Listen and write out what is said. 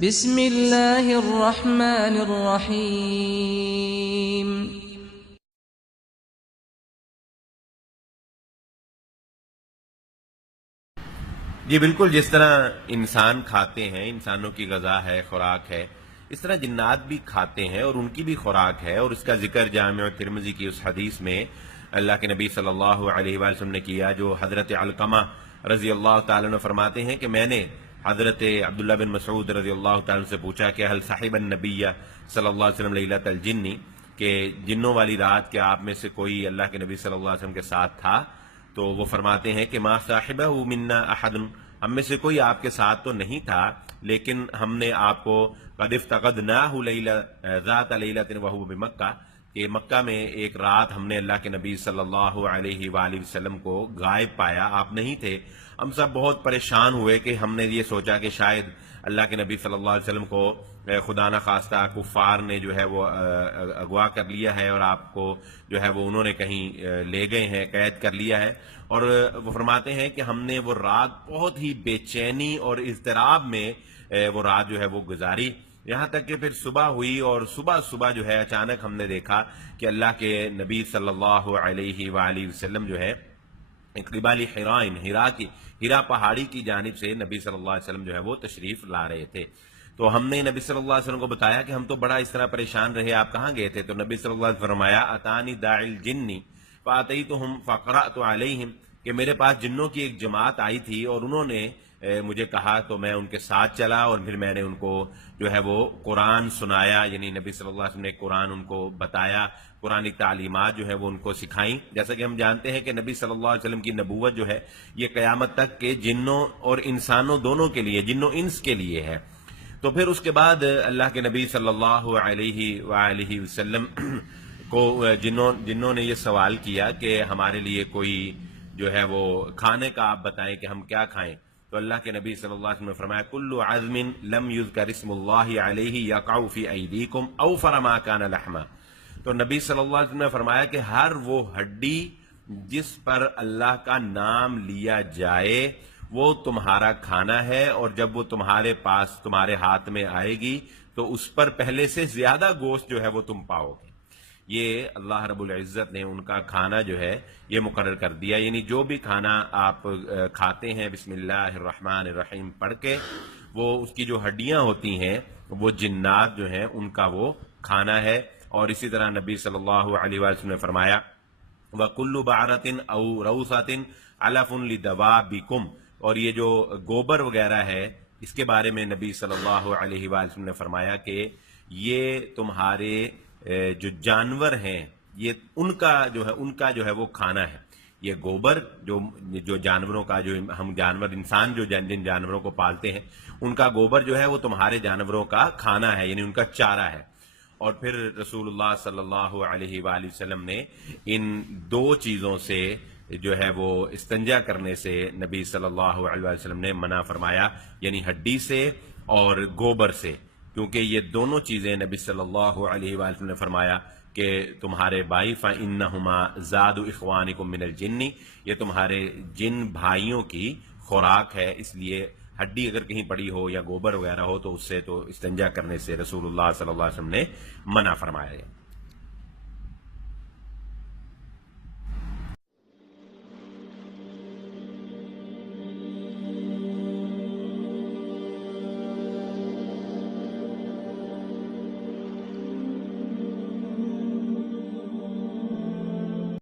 بسم اللہ الرحمن الرحیم۔ جی بالکل، جس طرح انسان کھاتے ہیں، انسانوں کی غذا ہے، خوراک ہے، اس طرح جنات بھی کھاتے ہیں اور ان کی بھی خوراک ہے، اور اس کا ذکر جامع ترمذی کی اس حدیث میں اللہ کے نبی صلی اللہ علیہ وآلہ وسلم نے کیا، جو حضرت علقمہ رضی اللہ تعالیٰ عنہ فرماتے ہیں کہ میں نے حضرت عبداللہ بن مسعود رضی اللہ تعالیٰ عنہ سے پوچھا کہ حل صاحب النبی صلی اللہ علیہ وسلم لیلۃ الجن، کہ جنوں والی رات کیا آپ میں سے کوئی اللہ کے نبی صلی اللہ علیہ وسلم کے ساتھ تھا؟ تو وہ فرماتے ہیں کہ ما صاحبہ منا احد، ہم میں سے کوئی آپ کے ساتھ تو نہیں تھا، لیکن ہم نے آپ کو قد افتقدناہ ذات لیلۃ وہو بمکہ، کہ مکہ میں ایک رات ہم نے اللہ کے نبی صلی اللہ علیہ وآلہ وسلم کو غائب پایا، آپ نہیں تھے۔ ہم سب بہت پریشان ہوئے کہ ہم نے یہ سوچا کہ شاید اللہ کے نبی صلی اللہ علیہ وسلم کو خدا نہ خواستہ کفار نے جو ہے وہ اغوا کر لیا ہے، اور آپ کو جو ہے وہ انہوں نے کہیں لے گئے ہیں، قید کر لیا ہے۔ اور وہ فرماتے ہیں کہ ہم نے وہ رات بہت ہی بے چینی اور اضطراب میں وہ رات جو ہے وہ گزاری، یہاں تک کہ پھر صبح ہوئی، اور صبح جو ہے اچانک ہم نے دیکھا کہ اللہ کے نبی صلی اللہ علیہ وآلہ وسلم جو ہے قبال حرائن، ہرا پہاڑی کی جانب سے نبی صلی اللہ علیہ وسلم جو ہے وہ تشریف لا رہے تھے۔ تو ہم نے نبی صلی اللہ علیہ وسلم کو بتایا کہ ہم تو بڑا اس طرح پریشان رہے، آپ کہاں گئے تھے؟ تو نبی صلی اللہ علیہ وسلم فرمایا اتانی داعی الجن فاتیتہم فقرأت علیہم، کہ میرے پاس جنوں کی ایک جماعت آئی تھی اور انہوں نے مجھے کہا تو میں ان کے ساتھ چلا، اور پھر میں نے ان کو جو ہے وہ قرآن سنایا، یعنی نبی صلی اللہ علیہ وسلم نے قرآن ان کو بتایا، قرآن تعلیمات جو ہے وہ ان کو سکھائیں۔ جیسا کہ ہم جانتے ہیں کہ نبی صلی اللہ علیہ وسلم کی نبوت جو ہے یہ قیامت تک کے جنوں اور انسانوں دونوں کے لیے، جن و انس کے لیے ہے۔ تو پھر اس کے بعد اللہ کے نبی صلی اللہ علیہ وآلہ وسلم کو جنوں نے یہ سوال کیا کہ ہمارے لیے کوئی جو ہے وہ کھانے کا آپ بتائیں کہ ہم کیا کھائیں؟ تو اللہ کے نبی صلی اللہ علیہ وسلم نے فرمایا کل عظم لم یذکر اسم اللہ علیہ یقع فی ایدیکم اوفر ما کان لحما، تو نبی صلی اللہ علیہ وسلم نے فرمایا کہ ہر وہ ہڈی جس پر اللہ کا نام لیا جائے وہ تمہارا کھانا ہے، اور جب وہ تمہارے پاس تمہارے ہاتھ میں آئے گی تو اس پر پہلے سے زیادہ گوشت جو ہے وہ تم پاؤ گے۔ یہ اللہ رب العزت نے ان کا کھانا جو ہے یہ مقرر کر دیا، یعنی جو بھی کھانا آپ کھاتے ہیں بسم اللہ الرحمن الرحیم پڑھ کے، وہ اس کی جو ہڈیاں ہوتی ہیں وہ جنات جو ہیں ان کا وہ کھانا ہے۔ اور اسی طرح نبی صلی اللہ علیہ وسلم نے فرمایا وَكُلُّ بَعْرَةٍ أَوْ رَوْثَةٍ عَلَفٌ لِدَوَابِكُمْ، اور یہ جو گوبر وغیرہ ہے اس کے بارے میں نبی صلی اللہ علیہ وسلم نے فرمایا کہ یہ تمہارے جو جانور ہیں یہ ان کا جو ہے وہ کھانا ہے۔ یہ گوبر جو جانوروں کا، جو ہم جانور انسان جو جن جانوروں کو پالتے ہیں ان کا گوبر جو ہے وہ تمہارے جانوروں کا کھانا ہے، یعنی ان کا چارہ ہے۔ اور پھر رسول اللہ صلی اللہ علیہ وآلہ وسلم نے ان دو چیزوں سے جو ہے وہ استنجا کرنے سے نبی صلی اللہ علیہ وسلم نے منع فرمایا، یعنی ہڈی سے اور گوبر سے، کیونکہ یہ دونوں چیزیں نبی صلی اللہ علیہ وسلم نے فرمایا کہ تمہارے بھائی فَإِنَّهُمَا زَادُ إِخْوَانِكُم مِّنَ الْجِنِّ، یہ تمہارے جن بھائیوں کی خوراک ہے، اس لیے ہڈی اگر کہیں پڑی ہو یا گوبر وغیرہ ہو تو اس سے تو استنجا کرنے سے رسول اللہ صلی اللہ علیہ وسلم نے منع فرمایا ہے۔